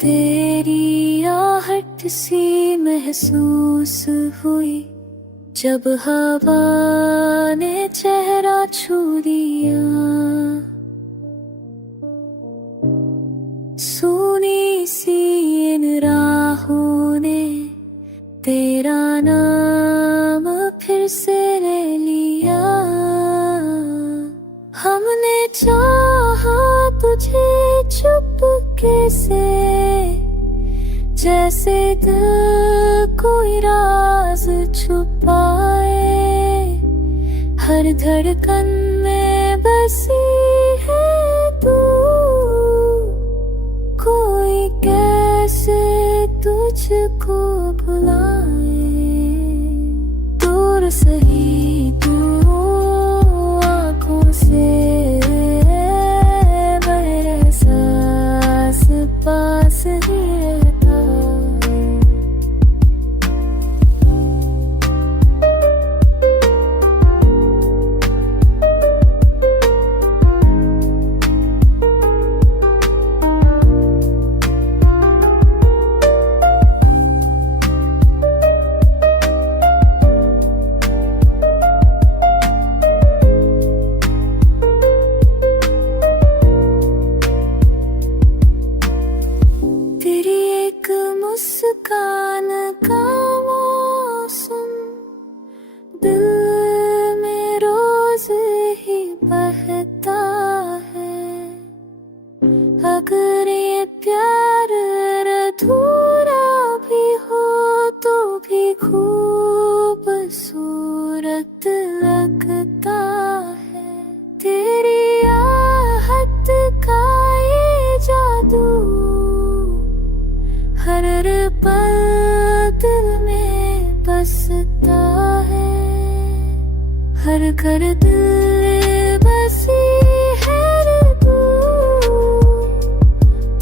तेरी आहट सी महसूस हुई जब हवा ने चेहरा छू दिया। सुनी सी इन राहों ने तेरा नाम फिर से ले लिया। हमने चाहा तुझे चुपके से, जैसे दिल कोई राज छुपाए। हर धड़कन में बसी है तू, कोई कैसे तुझको भुलाए। दूर सही तू आँखों से एहसास पास ही रहता। मुस्कान का मौसम दिल में रोज ही बहता है। अगर ये प्यार अधूरा भी हो तो भी खूबसूरत लगता है। तेरी आहट का ये जादू हर पल दिल में बसता है। हर कर दिल बसी है रे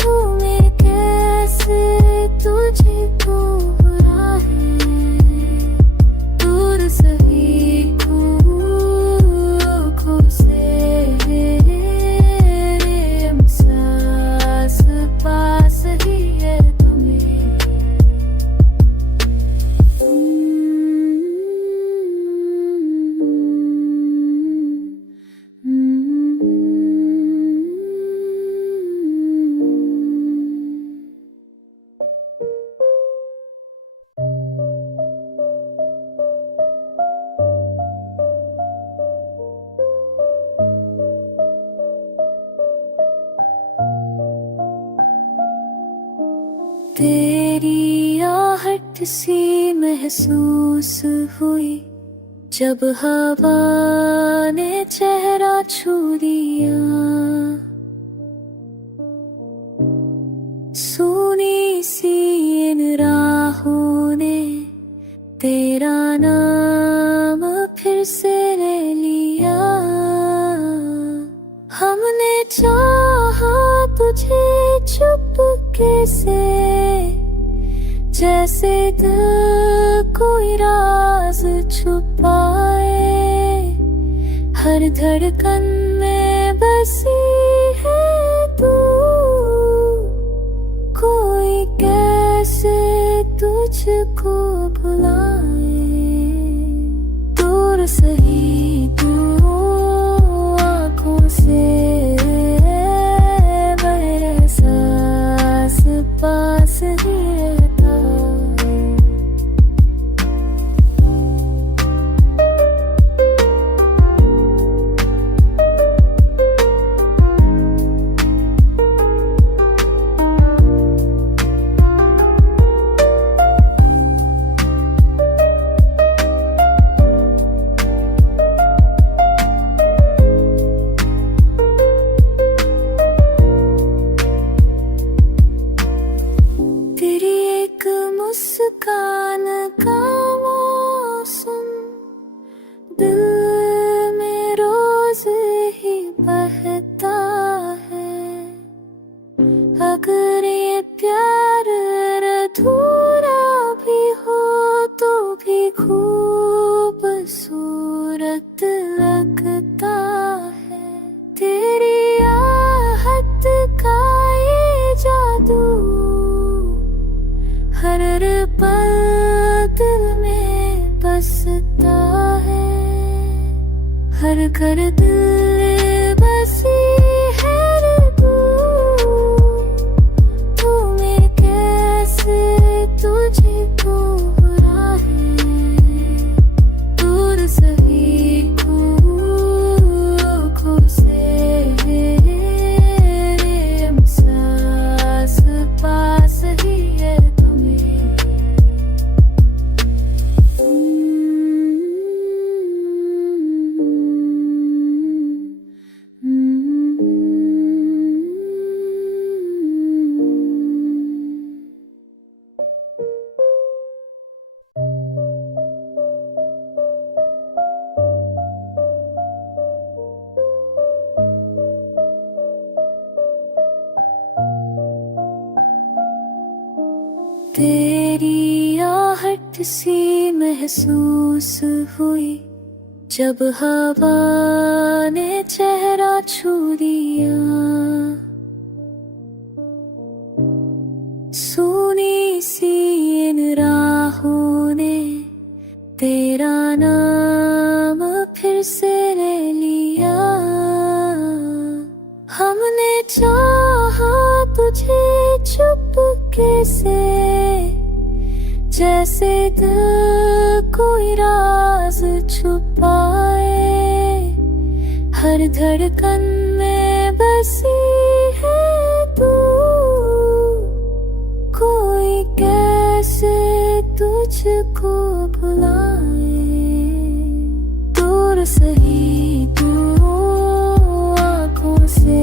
तू मैं कैसे तुझको बुलाए। दूर सही तू आँखों से एहसास पास ही है। तेरी आहट सी महसूस हुई जब हवा ने चेहरा छू दिया। सुनी सी इन राहों ने तेरा नाम फिर से ले लिया। हमने चाहा तुझे चुपके से, जैसे दिल कोई राज छुपाए। हर धड़कन में बसी है तू, कोई कैसे तुझको भुलाए। दूर सही तू आँखों से एहसास पास ही रहता। मुस्कान का मौसम दिल में रोज ही बहता है। अगर ये प्यार अधूरा भी हो तो भी खूबसूरत लगता है। तेरी आहट का ये जादू हर पल दिल में बसता है, हर घर दिल बसी है रे तू मैं कैसे तुझको बुलाए, दूर सही आँखों से सांस पास ही है तुम्हें। तेरी आहट सी महसूस हुई जब हवा ने चेहरा छू दिया, सुनी सी इन राहों ने तेरा नाम फिर से ले लिया। हमने चाहा तुझे चुपके से, जैसे दिल कोई राज छुपाए, हर धड़कन में बसी है तू, कोई कैसे तुझको भुलाए, दूर सही तू आँखों से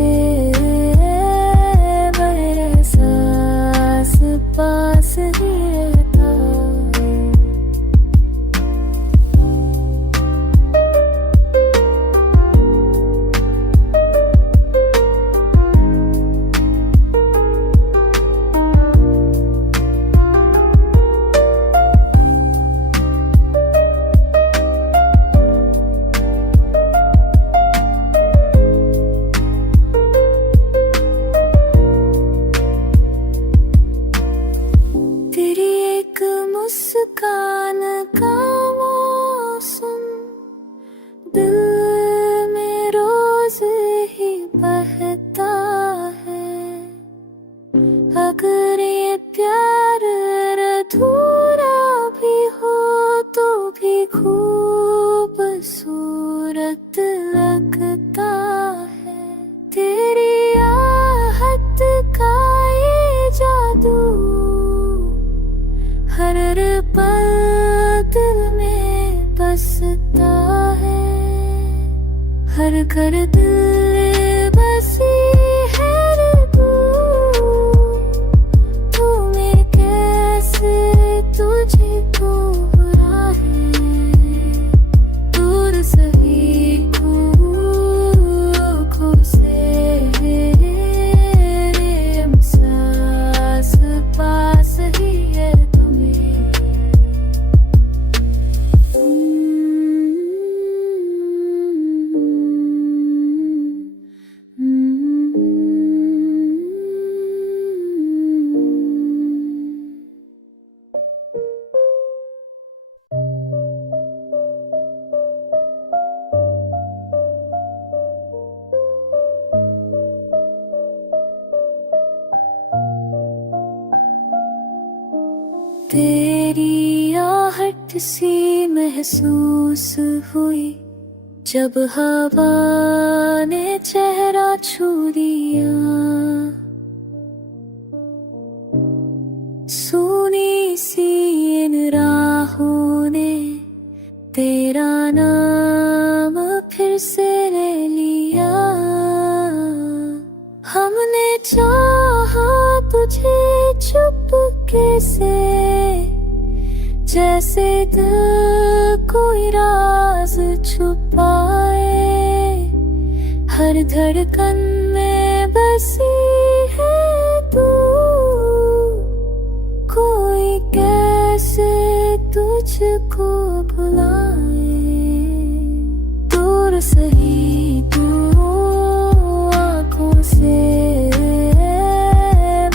मेरे सांस पास ही रहता। तेरी एक मुस्कान का मौसम दिल में रोज ही बहता है, अगर ये प्यार अधूरा भी हो तो भी खूबसूरत लगता है। तेरी आहट का ये जादू हर पल दिल में बसता है, हर घर दिल बसी है रे तू मैं कैसे तुझको बुलाए, दूर सही आँखों से सांस पास ही है तुम्हें। तेरी आहट सी महसूस हुई जब हवा ने चेहरा छू दिया, सुनी सी इन राहों ने तेरा नाम फिर से ले लिया। हमने चाहा तुझे चुपके से, जैसे दिल कोई राज छुपाए, हर धड़कन में बसी है तू, कोई कैसे तुझको भुलाए, दूर सही तू आँखों से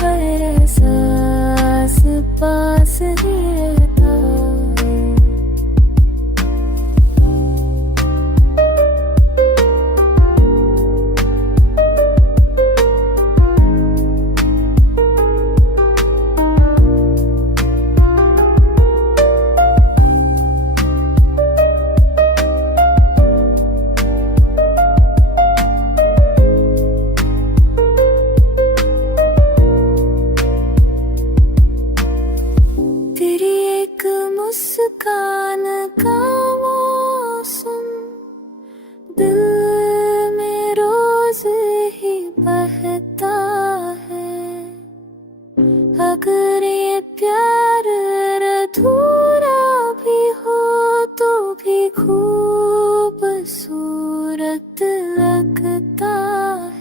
मेरे सांस पास पास ही रहता। तेरी एक मुस्कान का मौसम दिल में रोज ही बहता है। अगर ये प्यार अधूरा भी हो तो भी खूबसूरत लगता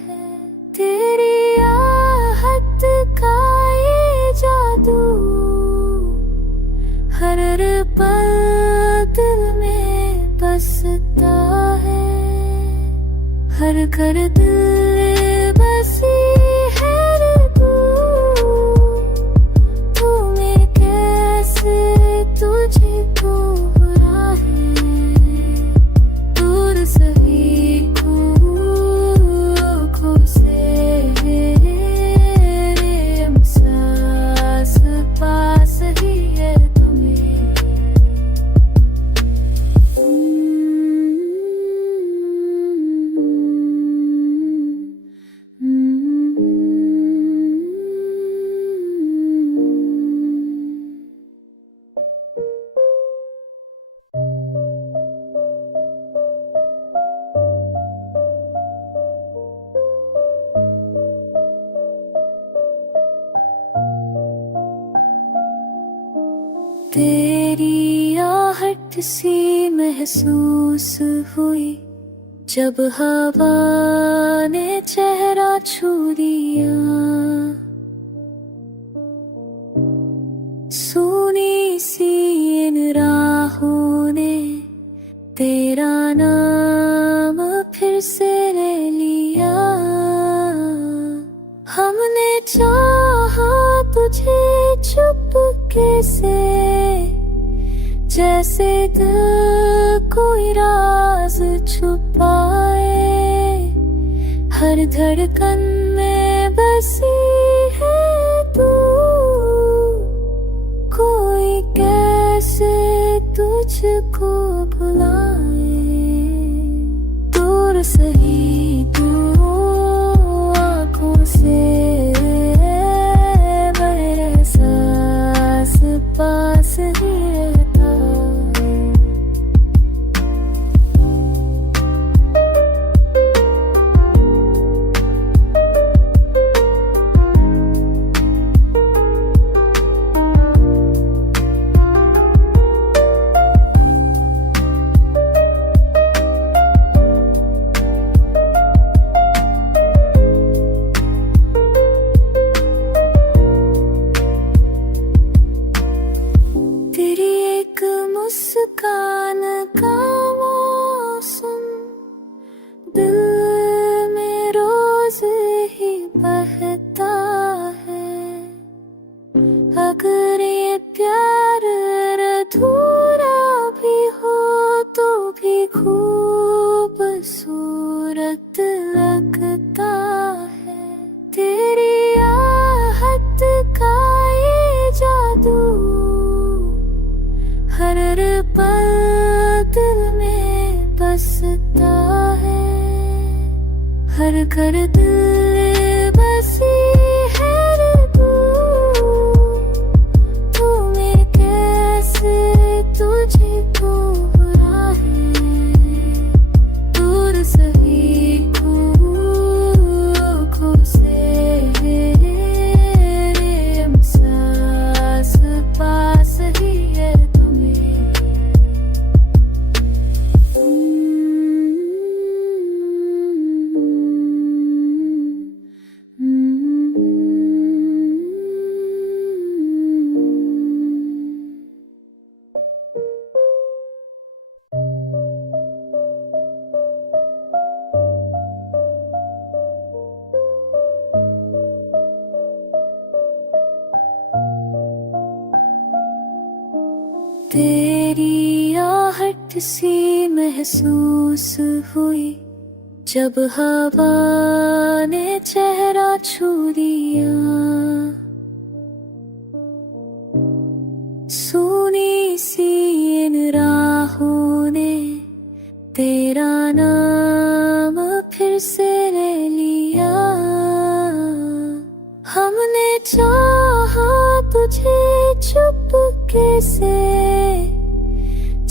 है। तेरी आहट का ये जादू हर पल दिल में बसता है। हर घर दिल बसी है तू में कैसे तुझको बुरा है। दूर सभी आँखों से हम सास पास ही है। तेरी आहट सी महसूस हुई जब हवा ने चेहरा छू दिया। सुनी सी इन राहों ने तेरा नाम फिर से ले लिया। हमने चाहा तुझे चुपके से जैसे दिल कोई राज छुपाए। हर धड़कन में बसी है तू कोई कैसे तुझको भुलाए। दूर सही तू आँखों से मेरे सास पास ही रहता। तेरी एक मुस्कान का मौसम दिल में रोज ही बहता है। अगर ये प्यार अधूरा भी हो तो भी खूबसूरत लगता है। तेरी आहट का ये जादू हर पल दिल में बसता है। हर घर दिल बसी है तू में कैसे तुझको बुरा है। दूर सभी आँखों से हम सास पास ही है। तेरी आहट सी महसूस हुई जब हवा ने चेहरा छू लिया। सुनी सी इन राहों ने तेरा नाम फिर से ले लिया। हमने चाहा तुझे चुपके से,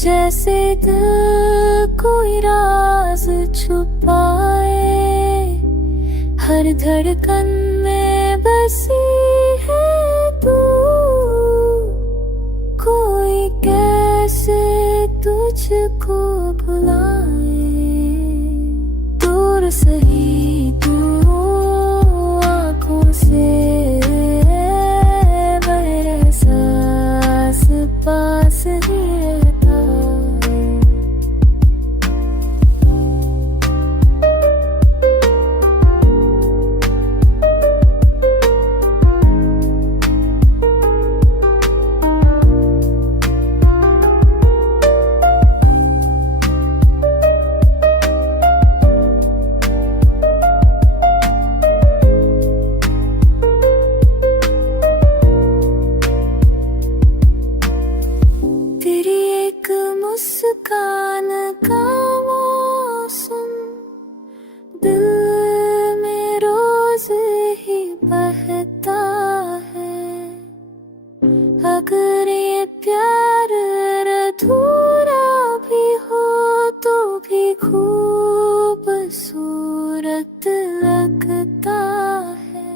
जैसे दिल कोई राज छुपाए। हर धड़कन में बसी है तू, कोई कैसे तुझको भुलाए। दूर सही तू आँखों से एहसास पास ही रहता। मुस्कान का मौसम दिल में रोज ही बहता है। अगर ये प्यार अधूरा भी हो तो भी खूबसूरत लगता है।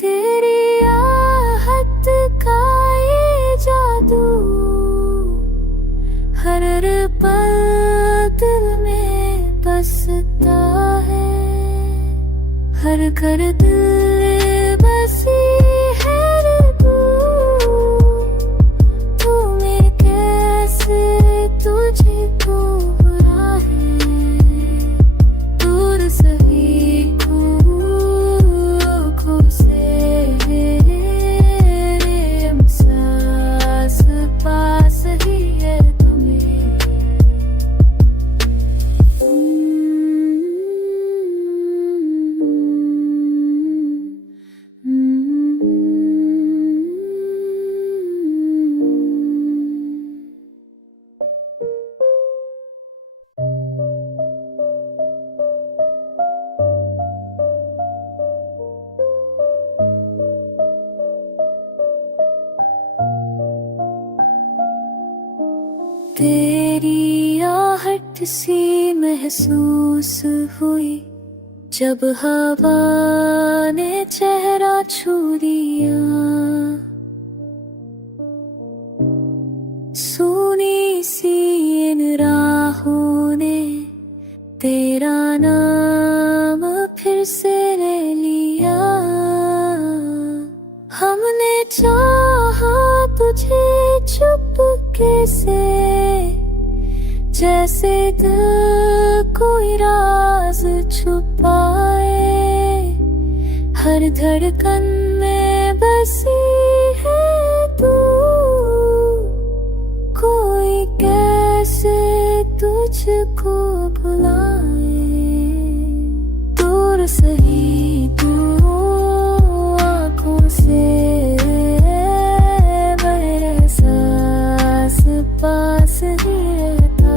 तेरी आहट का ये जादू हर पल दिल में बसता है। हर घर दिल बसी है तू में कैसे तुझको बुलाए। दूर सही तू आँखों से एहसास पास ही है। तेरी आहट सी महसूस हुई जब हवा ने चेहरा छू लिया। सुनी सी इन राहों ने तेरा नाम फिर से ले लिया। हमने चाहा तुझे चुपके से, जैसे दिल कोई राज छुपाए। हर धड़कन में बसी है तू, कोई कैसे तुझको भुलाए। दूर सही तू आँखों से एहसास पास ही रहता।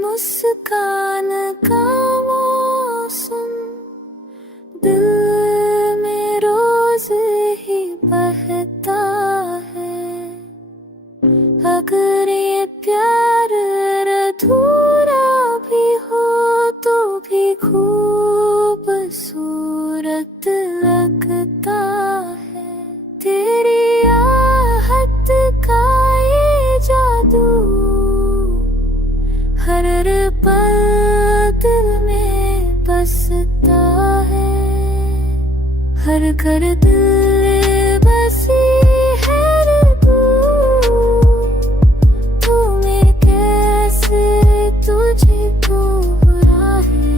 मुस्कान का मौसम दिल में रोज ही बहता है। अगर ये प्यार अधूरा भी हो तो भी खूबसूरत लगता है। तेरी आहट का ये जादू हर घर दिल बसी है रे तू मैं कैसे तुझको बुलाए,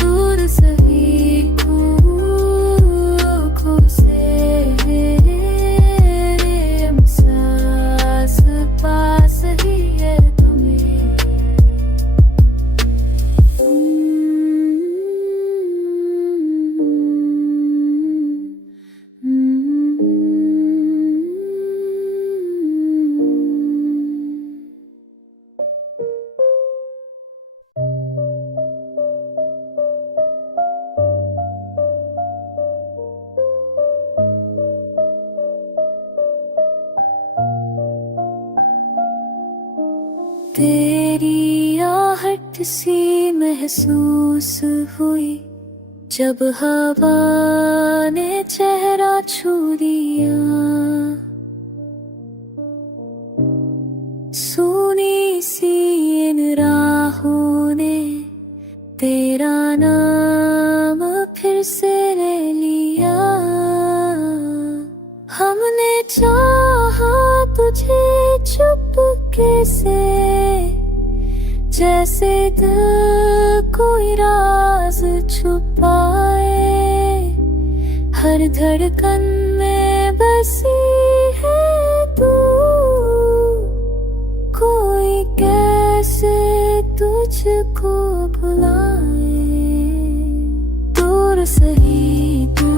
दूर सही आँखों से एहसास पास ही है तुम्हें। तेरी आहट सी महसूस हुई जब हवा ने चेहरा छू लिया, सुनी सी इन राहों ने तेरा नाम फिर से ले लिया। हमने चाहा तुझे चुपके से, जैसे दिल कोई राज छुपाए, हर धड़कन में बसी है तू, कोई कैसे तुझको भुलाए, दूर सही तू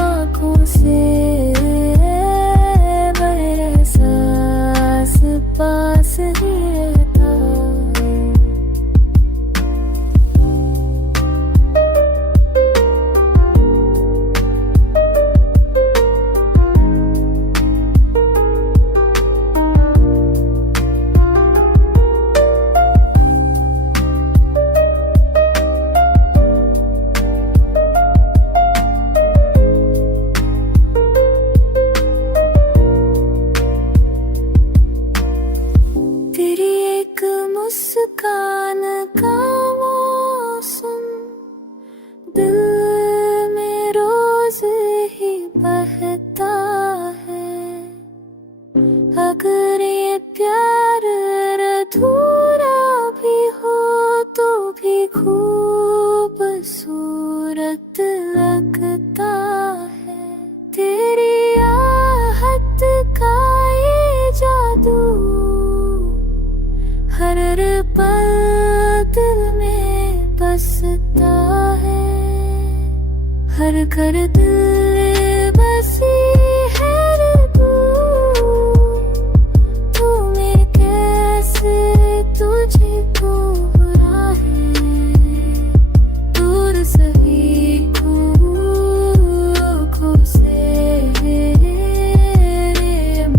आँखों से एहसास पास ही रहता। मुस्कान का मौसम दिल में रोज ही बहता है, अगर ये प्यार अधूरा भी हो तो भी खूबसूरत लगता है। तेरी आहट का ये जादू हर पल दिल में बसता है, हर घर दिल बसी है रे तू मैं कैसे तुझको बुलाए, दूर सही आँखों से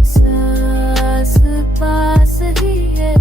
एहसास पास ही है।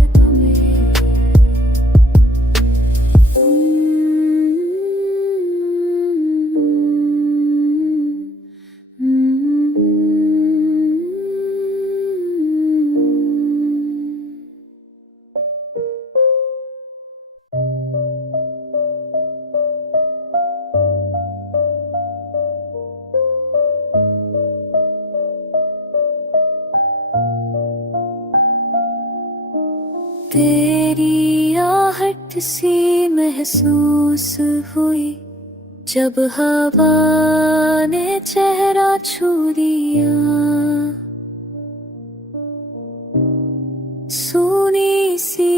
तेरी आहट सी महसूस हुई जब हवा ने चेहरा छू लिया, सुनी सी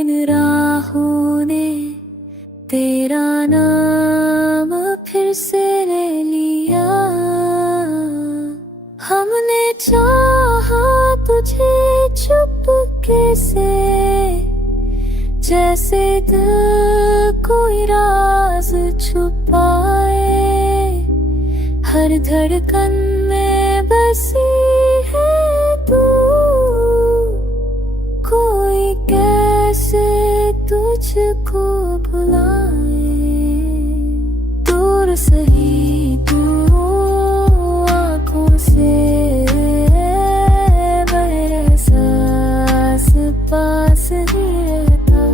इन राहों ने तेरा नाम फिर से ले लिया। हमने चाहा तुझे चुपके से, जैसे दिल कोई राज छुपाए, हर धड़कन में बसी है तू, कोई कैसे तुझको भुलाए, दूर सही तू आँखों से एहसास पास ही रहता।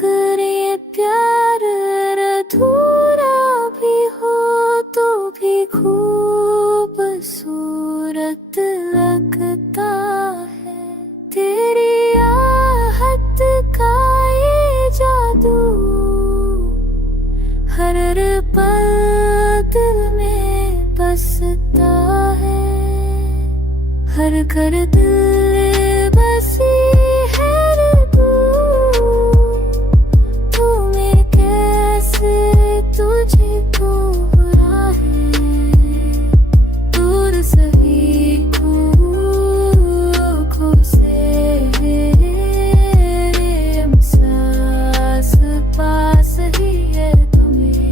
करे प्यार अधूरा भी हो तो भी खूबसूरत लगता है। तेरी आहट का ये जादू हर पल दिल में बसता है। हर घर दिल बसी है रे तू मेरे कैसे तुझको बुरा है। दूर सही खूब से हम सास पास ही है तुम्हें।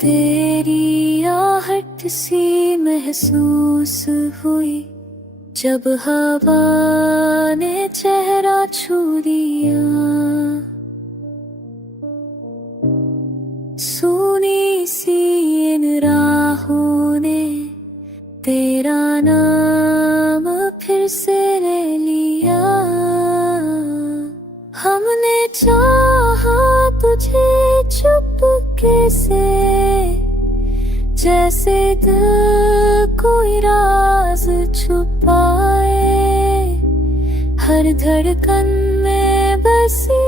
तेरी आहट सी महसूस हुई जब हवा ने चेहरा छू दिया। सुनी सी इन राहों ने तेरा नाम फिर से ले लिया। हमने चाहा तुझे चुपके से जैसे दिल कोई राज छुपाए। हर धड़कन में बसी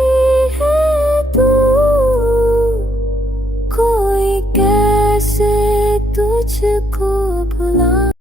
है तू कोई कैसे तुझको भुला।